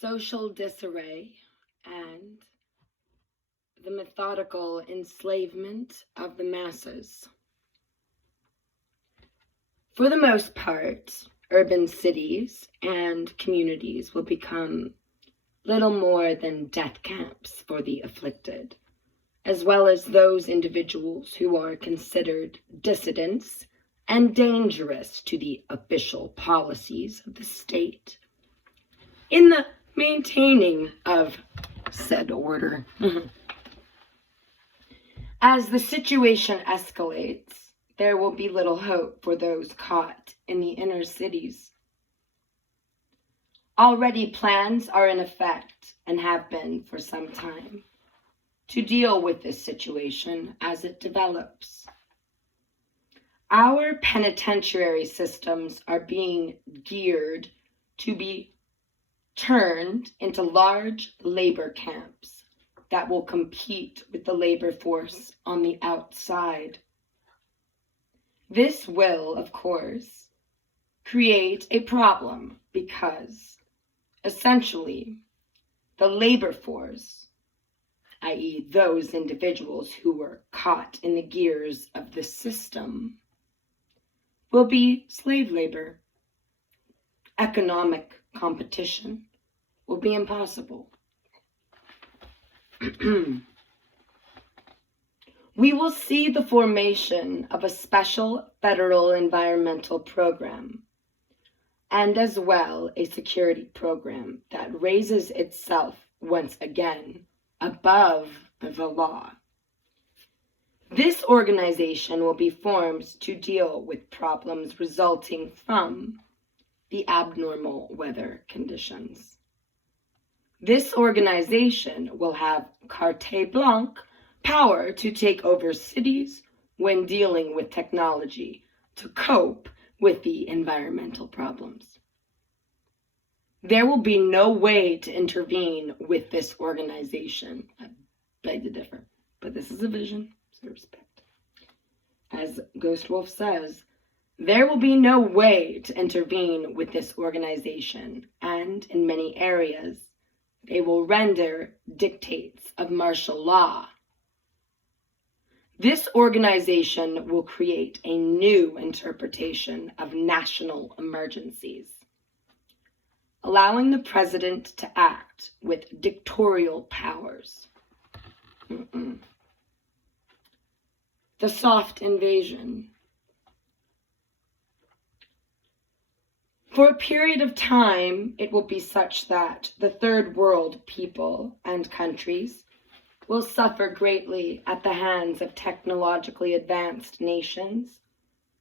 social disarray, and the methodical enslavement of the masses. For the most part, urban cities and communities will become little more than death camps for the afflicted, as well as those individuals who are considered dissidents and dangerous to the official policies of the state. In the maintaining of said order. As the situation escalates, there will be little hope for those caught in the inner cities. Already plans are in effect and have been for some time to deal with this situation as it develops. Our penitentiary systems are being geared to be turned into large labor camps that will compete with the labor force on the outside. This will, of course, create a problem because, essentially, the labor force, i.e. those individuals who were caught in the gears of the system, will be slave labor. Economic competition will be impossible. We will see the formation of a special federal environmental program, and as well a security program that raises itself once again above the law. This organization will be formed to deal with problems resulting from the abnormal weather conditions. This organization will have carte blanche power to take over cities when dealing with technology to cope with the environmental problems. There will be no way to intervene with this organization. I beg to differ, but this is a vision, so respect. As Ghost Wolf says, there will be no way to intervene with this organization, and in many areas, they will render dictates of martial law. This organization will create a new interpretation of national emergencies, allowing the president to act with dictatorial powers. The soft invasion. For a period of time, it will be such that the third world people and countries will suffer greatly at the hands of technologically advanced nations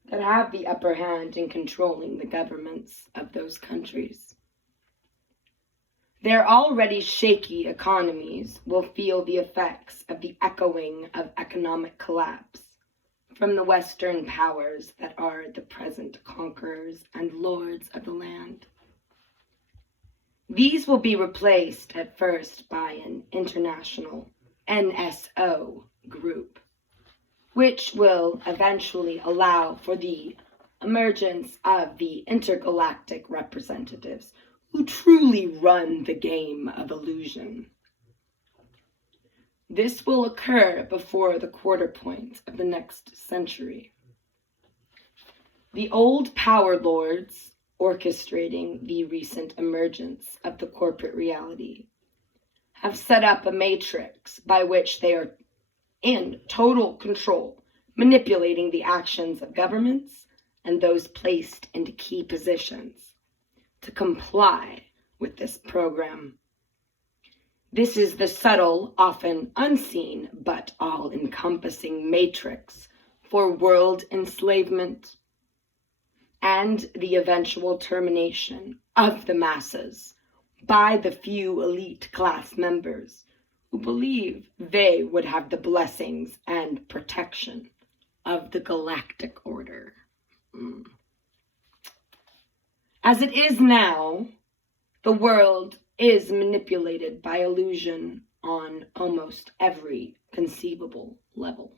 that have the upper hand in controlling the governments of those countries. Their already shaky economies will feel the effects of the echoing of economic collapse from the Western powers that are the present conquerors and lords of the land. These will be replaced at first by an international NSO group, which will eventually allow for the emergence of the intergalactic representatives who truly run the game of illusion. This will occur before the quarter point of the next century. The old power lords orchestrating the recent emergence of the corporate reality have set up a matrix by which they are in total control, manipulating the actions of governments and those placed into key positions to comply with this program. This is the subtle, often unseen, but all-encompassing matrix for world enslavement and the eventual termination of the masses by the few elite class members who believe they would have the blessings and protection of the galactic order. As it is now, the world is manipulated by illusion on almost every conceivable level.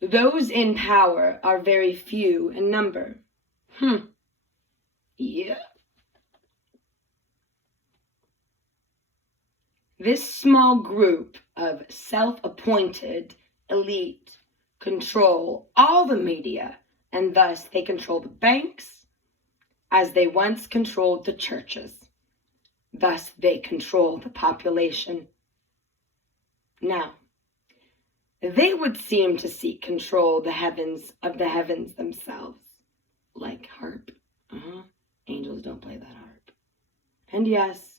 Those in power are very few in number. Yeah. This small group of self-appointed elite control all the media, and thus they control the banks as they once controlled the churches. Thus they control the population. Now, they would seem to seek control of the heavens themselves, like harp. Angels don't play that harp. And yes,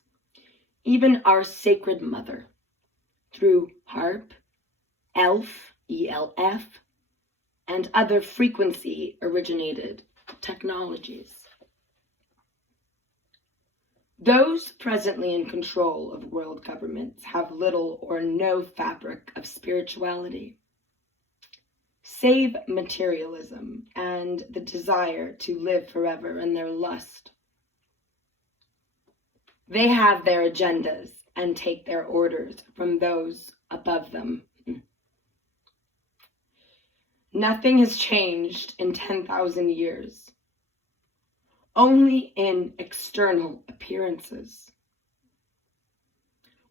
even our sacred mother, through harp, elf, ELF, and other frequency-originated technologies. Those presently in control of world governments have little or no fabric of spirituality, save materialism and the desire to live forever in their lust. They have their agendas and take their orders from those above them. Nothing has changed in 10,000 years, only in external appearances.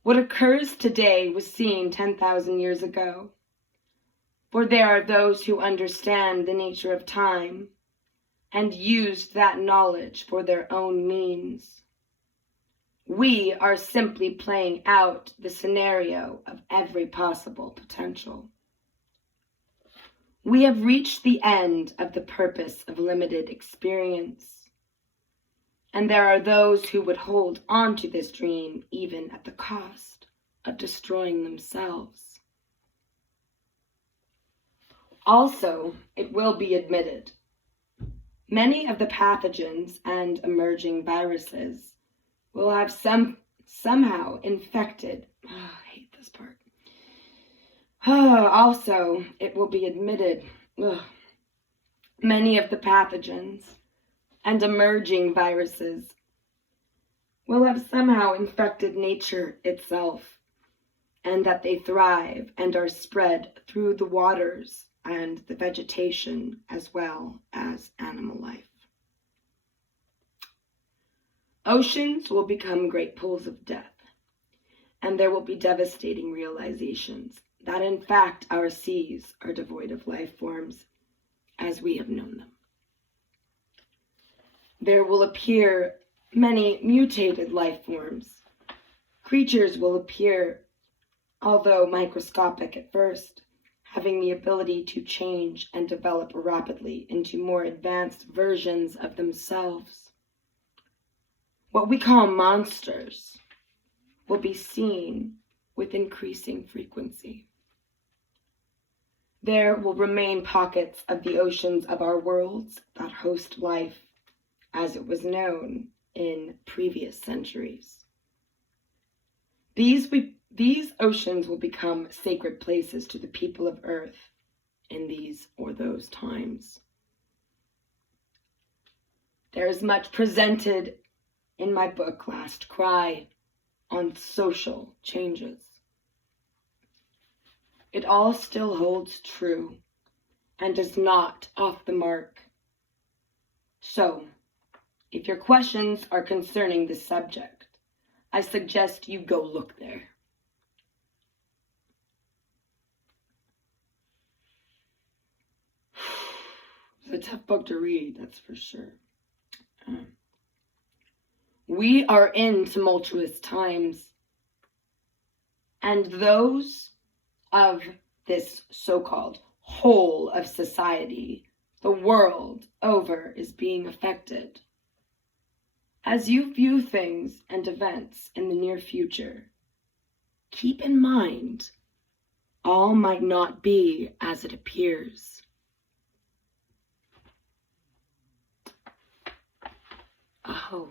What occurs today was seen 10,000 years ago, for there are those who understand the nature of time and used that knowledge for their own means. We are simply playing out the scenario of every possible potential. We have reached the end of the purpose of limited experience, and there are those who would hold on to this dream even at the cost of destroying themselves. Also, it will be admitted, many of the pathogens and emerging viruses will have somehow infected. I hate this part. Also, it will be admitted, many of the pathogens and emerging viruses will have somehow infected nature itself, and that they thrive and are spread through the waters and the vegetation as well as animal life. Oceans will become great pools of death, and there will be devastating realizations that in fact our seas are devoid of life forms as we have known them. There will appear many mutated life forms. Creatures will appear, although microscopic at first, having the ability to change and develop rapidly into more advanced versions of themselves. What we call monsters will be seen with increasing frequency. There will remain pockets of the oceans of our worlds that host life as it was known in previous centuries. These oceans will become sacred places to the people of Earth in these or those times. There is much presented in my book, Last Cry, on social changes. It all still holds true and is not off the mark. So, if your questions are concerning this subject, I suggest you go look there. It's a tough book to read, that's for sure. We are in tumultuous times, and those of this so-called whole of society, the world over, is being affected. As you view things and events in the near future, keep in mind, all might not be as it appears. Oh.